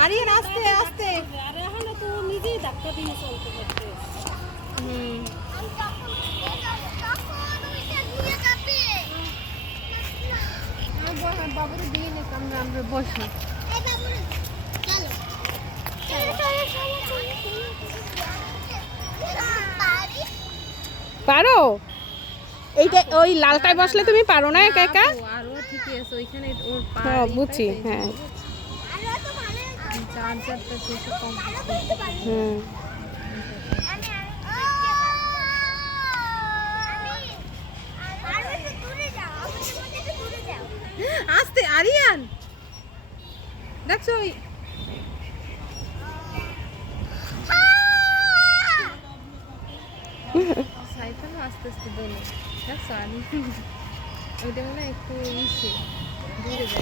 আরিয়ান আস্তে আস্তে। আরে এখন তো নিজেই ধাক্কা দিয়ে চলতে পারছে। হুম। বাবুরে দিয়ে নে আমরা বসো। পারো? এইটা ওই লালটায় বসলে তুমি পারো না একা একা? আরো ঠিকই আছে ওইখানে ওর পা হ্যাঁ বুঝছি, হ্যাঁ। চার্জারটা শেষে কমপ্লিট করতে পারি। হুম। আস্তে আরিয়ান, দেখছো ওই সাইকেল আস্তে আস্তে দোলে দেখছো আমি ওইটা মনে হয় একটু ইসে দূরে যাই